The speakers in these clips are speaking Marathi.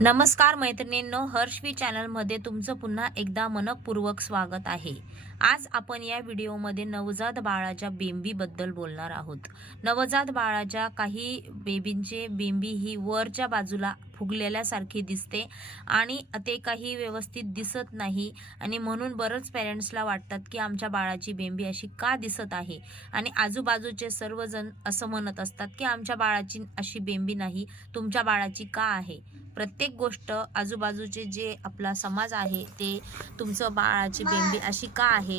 नमस्कार मैत्रिणींनो हर्षवी चॅनलमध्ये तुमचं पुन्हा एकदा मनपूर्वक स्वागत आहे. आज आपण या व्हिडिओमध्ये नवजात बाळाच्या बेंबीबद्दल बोलणार आहोत. नवजात बाळाच्या काही बेबींचे बेंबी ही वरच्या बाजूला फुगलेल्यासारखी दिसते आणि ते काही व्यवस्थित दिसत नाही आणि म्हणून बरंच पेरेंट्सला वाटतात की आमच्या बाळाची बेंबी अशी का दिसत आहे? आणि आजूबाजूचे सर्वजण असं म्हणत असतात की आमच्या बाळाची अशी बेंबी नाही तुमच्या बाळाची का आहे? प्रत्येक गोष्ट आजूबाजूचे जे आपला समाज आहे ते तुमचं बाळाची बेंबी अशी का आहे?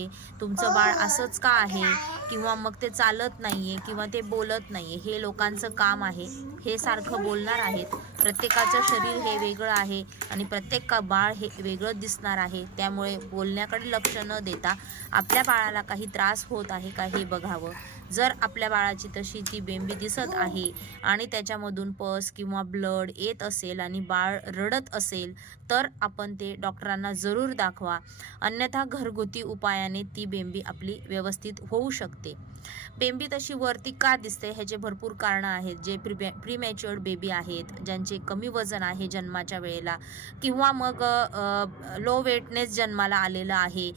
तुमचं बाळ असंच का आहे? किंवा मग ते चालत नाहीये किंवा ते बोलत नाहीये. हे लोकांचं काम आहे. हे सारखं बोलणार आहेत. प्रत्येकाचं शरीर हे वेगळं आहे आणि प्रत्येक का बाळ हे वेगळं दिसणार आहे. त्यामुळे बोलण्याकडे लक्ष न देता आपल्या बाळाला काही त्रास होत आहे का हे बघावं. जर आपल्या बाळाची तशी ती बेंबी दिसत आहे आणि त्याच्यामधून पस किंवा ब्लड येत असेल आणि बाळ रडत असेल तर आपण ते डॉक्टरांना जरूर दाखवा. अन्यथा घरगुती उपायाने ती बेंबी आपली व्यवस्थित होऊ शकते. बेंबी तशी वरती का दिसते? ह्याचे भरपूर कारणं आहेत. जे प्री प्रीमॅच्युअर्ड बेबी आहेत ज्यांचे कमी वजन आहे जन्माच्या वेळेला किंवा मग लो वेटनेस जन्माला आलेलं आहे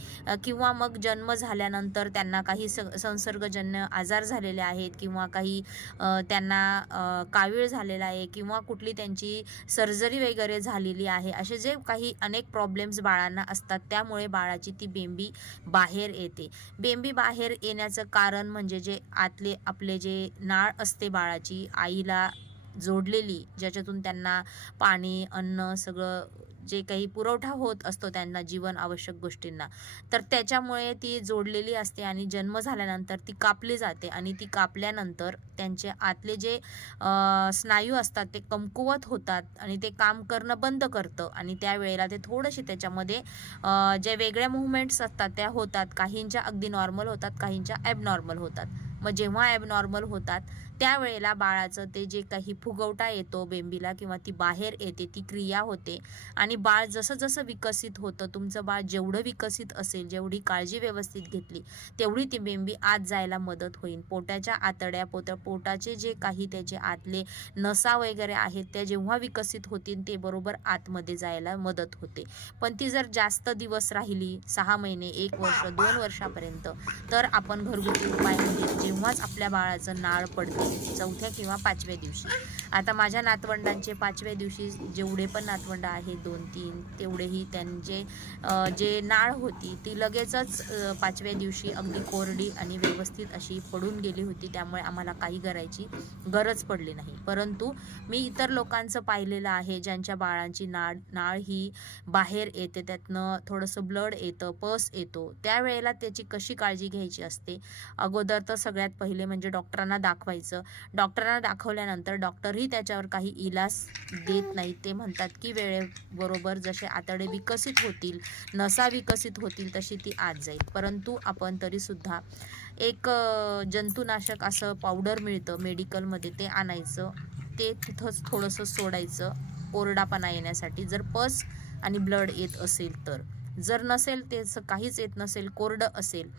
किंवा मग जन्म झाल्यानंतर त्यांना काही स संसर्गजन्य आजार झालेले आहेत किंवा काही त्यांना कावीळ झालेला आहे किंवा कुठली त्यांची सर्जरी वगैरे झालेली आहे असे जे काही अनेक प्रॉब्लेम्स बाळांना असतात. त्यामुळे बाळाची ती बेंबी बाहेर येते. बेंबी बाहेर येण्याचं कारण म्हणजे जे आतले आपले जे नाळ असते बाळाची आईला जोडलेली ज्याच्यातून त्यांना पाणी अन्न सगळं जे काही पुरवठा होत असतो त्यांना जीवन आवश्यक गोष्टींना. तर त्याच्यामुळे ती जोडलेली असते आणि जन्म झाल्यानंतर ती कापली जाते आणि ती कापल्यानंतर त्यांचे आतले जे स्नायू असतात ते कमकुवत होतात आणि ते काम करणं बंद करतं आणि त्यावेळेला ते थोडंशी त्याच्यामध्ये जे ज्या वेगळ्या मुवमेंट्स असतात त्या होतात. काहींच्या अगदी नॉर्मल होतात काहींच्या ॲबनॉर्मल होतात. मग जेव्हा ॲबनॉर्मल होतात त्यावेळेला बाळाचं ते जे काही फुगवटा येतो बेंबीला किंवा ती बाहेर येते ती क्रिया होते आणि बाळ जसं जसं विकसित होतं तुमचं बाळ जेवढं विकसित असेल जेवढी काळजी व्यवस्थित घेतली तेवढी ती बेंबी आत जायला मदत होईल. पोटाच्या आतड्या पोत पोटाचे जे काही त्याचे आतले नसा वगैरे आहेत त्या जेव्हा विकसित होतील ते बरोबर आतमध्ये जायला मदत होते. पण ती जर जास्त दिवस राहिली सहा महिने एक वर्ष दोन वर्षापर्यंत तर आपण घरगुती उपाय म्हणजे तेव्हाच आपल्या बाळाचं नाळ पडते चौथ्या किंवा पाचव्या दिवशी. आता माझ्या नातवंडांचे पाचव्या दिवशी जेवढे पण नातवंड आहेत दोन तीन तेवढेही त्यांचे जे नाळ होती ती लगेचच पाचव्या दिवशी अगदी कोरडी आणि व्यवस्थित अशी पडून गेली होती. त्यामुळे आम्हाला काही करायची गरज पडली नाही. परंतु मी इतर लोकांचं पाहिलेलं आहे ज्यांच्या बाळांची नाळ नाळ ही बाहेर येते त्यातनं थोडंसं ब्लड येतं पस येतो. त्यावेळेला त्याची कशी काळजी घ्यायची असते? अगोदर तर सगळ्या सगळ्यात पहिले म्हणजे डॉक्टरांना दाखवायचं. डॉक्टरांना दाखवल्यानंतर डॉक्टरही त्याच्यावर काही इलाज देत नाही. ते म्हणतात की वेळेबरोबर जसे आतडे विकसित होतील नसा विकसित होतील तशी ती आत जाईल. परंतु आपण तरीसुद्धा एक जंतुनाशक असं पावडर मिळतं मेडिकलमध्ये ते आणायचं. ते तिथंच थोडंसं सोडायचं कोरडापणा येण्यासाठी. जर पस आणि ब्लड येत असेल तर. जर नसेल त्याचं काहीच येत नसेल कोरडं असेल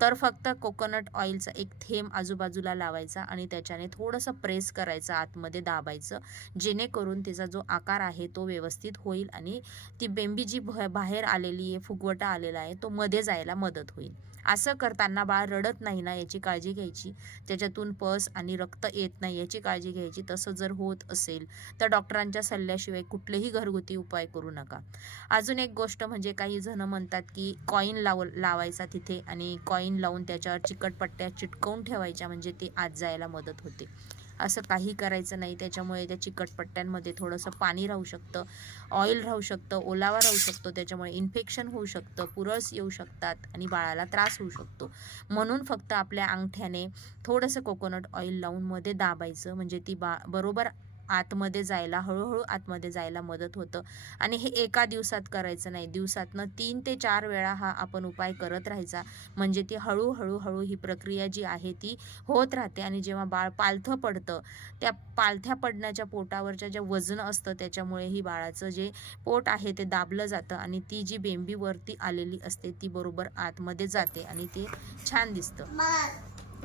तर फक्त कोकोनट ऑइलचा एक थेंब आजूबाजूला लावायचा आणि त्याच्याने थोडंसं प्रेस करायचं आतमध्ये दाबायचं. जेणेकरून तिचा जो आकार आहे तो व्यवस्थित होईल आणि ती बेंबी जी भ- बाहेर आलेली आहे फुगवटा आलेला आहे तो मध्ये जायला मदत होईल. असं करताना बाळ रडत नाही ना याची काळजी घ्यायची. त्याच्यातून पस आणि रक्त येत नाही याची काळजी घ्यायची. तसं जर होत असेल तर डॉक्टरांच्या सल्ल्याशिवाय कुठलेही घरगुती उपाय करू नका. अजून एक गोष्ट म्हणजे काही जण म्हणतात की कॉईन लाव लावायचा तिथे आणि कॉईन लावून त्याच्यावर चिकटपट्ट्या चिटकवून ठेवायच्या म्हणजे ते आत जायला मदत होते. असं काही करायचं नाही त्याच्यामुळे त्या चिकटपट्ट्यांमध्ये थोडंसं पाणी राहू शकतं ऑइल राहू शकतं ओलावा राहू शकतो त्याच्यामुळे इन्फेक्शन होऊ शकतं पुरस येऊ शकतात आणि बाळाला त्रास होऊ शकतो. म्हणून फक्त आपल्या अंगठ्याने थोडंसं कोकोनट ऑइल लावून मध्ये दाबायचं म्हणजे ती बा बरोबर आतमध्ये जायला हळूहळू आतमध्ये जायला मदत होतं. आणि हे एका दिवसात करायचं नाही. दिवसातनं तीन ते चार वेळा हा आपण उपाय करत राहायचा. म्हणजे ती हळूहळू हळू ही प्रक्रिया जी आहे ती होत राहते. आणि जेव्हा बाळ पालथं पडतं त्या पालथ्या पडण्याच्या पोटावरच्या ज्या वजन असतं त्याच्यामुळे ही बाळाचं जे पोट आहे ते दाबलं जातं. आणि ती जी बेंबीवरती आलेली असते ती बरोबर आतमध्ये जाते. आणि ते छान दिसतं.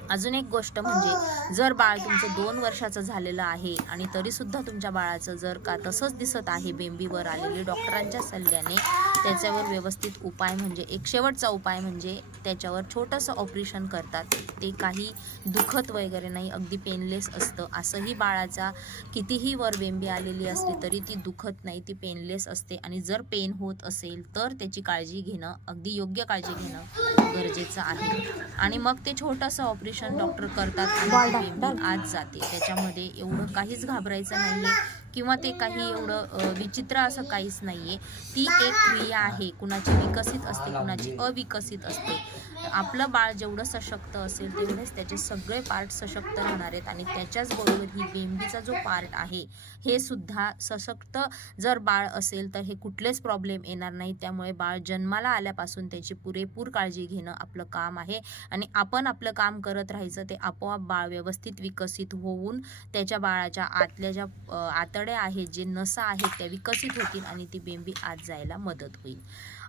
अजून एक गोष्ट म्हणजे जर बाळ तुमचं दोन वर्षाचं झालेलं आहे आणि तरीसुद्धा तुमच्या बाळाचं जर का तसंच दिसत आहे बेंबीवर आलेली डॉक्टरांच्या सल्ल्याने त्याच्यावर व्यवस्थित उपाय म्हणजे एक शेवटचा उपाय म्हणजे त्याच्यावर छोटंसं ऑपरेशन करतात. ते काही दुखत वगैरे नाही अगदी पेनलेस असतं. असंही बाळाचा कितीही वर बेंबी आलेली असली तरी ती दुखत नाही ती पेनलेस असते. आणि जर पेन होत असेल तर त्याची काळजी घेणं अगदी योग्य काळजी घेणं गरजेचं आहे. आणि मग ते छोटंसं ऑपरेशन डॉक्टर करतात आणि ती बेंबी आत जाते. त्याच्यामध्ये एवढं काहीच घाबरायचं नाही किंवा ते काही एवढं विचित्र असं काहीच नाहीये. ती एक क्रिया आहे. कुणाची विकसित असते कुणाची अविकसित असते. आपलं बाळ जेवढं सशक्त असेल तेवढेच त्याचे सगळे पार्ट सशक्त राहणार आहेत आणि त्याच्याच बरोबर ही बेंबीचा जो पार्ट आहे हे सुद्धा सशक्त जर बाळ असेल तर हे कुठलेच प्रॉब्लेम येणार नाही. त्यामुळे बाळ जन्माला आल्यापासून त्याची पुरेपूर काळजी घेणं आपलं काम आहे आणि आपण आपलं काम करत राहायचं ते आपोआप बाळ व्यवस्थित विकसित होऊन त्याच्या बाळाच्या आतल्या ज्या आत आतड्या आहेत जे नसा आहेत त्या विकसित होतील आणि ती बेंबी आत जायला मदत होईल.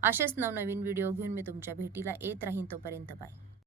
असेच नवनवीन व्हिडिओ घेऊन मी तुमच्या भेटीला येत राहीन. तोपर्यंत बाय.